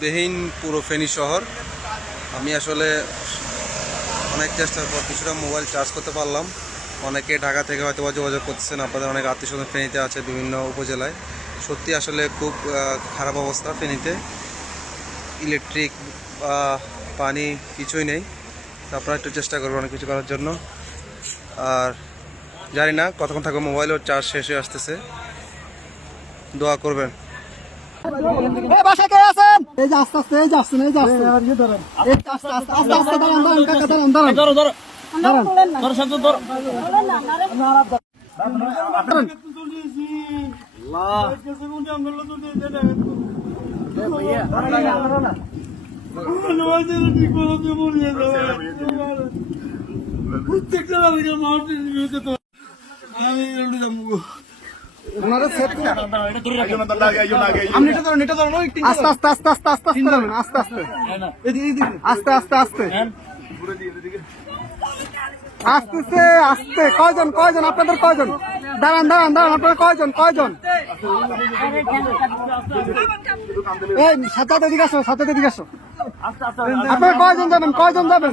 বেহীন পুরো ফেনী শহর। আমি আসলে অনেক চেষ্টার পর কিছুটা মোবাইল চার্জ করতে পারলাম। অনেকে ঢাকা থেকে হয়তো যোগাযোগ করতেছেন, আপনাদের অনেক আত্মীয় স্বজন ফেনীতে আছে বিভিন্ন উপজেলায়। সত্যি আসলে খুব খারাপ অবস্থা ফেনীতে। ইলেকট্রিক বা পানি কিছুই নেই। আপনারা একটু চেষ্টা করবেন অনেক কিছু করার জন্য। আর জানি না কতক্ষণ থাকবে মোবাইলও চার্জ শেষ হয়ে আসতেছে। দোয়া করবেন। বাসায় কে আছেন? এই যে আস্তে আস্তে এই যে আসছেন এই যে আসছেন। এই আস্তে আস্তে আস্তে আস্তে দাঁড়ান দাঁড়ান কাকা দাঁড়ান দাঁড়ান। ধরো ধরো। দাঁড়ান। ধরো শান্ত ধরো। দাঁড়ান। ওনারা সেট না আপনি এটা ধরুন এটা আস্তে আস্তে আস্তে আস্তে আস্তে আস্তে আস্তে আস্তে। আস্তে আস্তে আস্তে। আস্তে আস্তে আস্তে আস্তে। কয়জন কয়জন? আপনাদের কয়জন? দাঁড়ান দাঁড়ান দাঁড়ান আপনাদের কয়জন কয়জন? এই সাথে এদিকে আসো সাথে এদিকে আসো। আপনারা কয়জন যাবেন কয়জন যাবেন?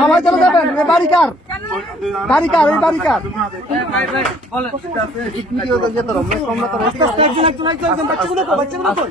সবাই চলে যাবেন এ বাড়ি কার? বাড়ি কার এই বাড়ি কার? একজন একজন একজন একজন বাচ্চাগুলো বাচ্চাগুলো কই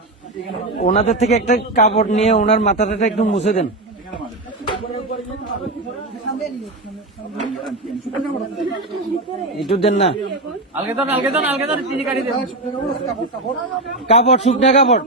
ওনাদের থেকে একটা কাপড় নিয়ে ওনার মাথাটা একটু মুছে দেন। একটু দেন না? কাপড় শুকনা কাপড়।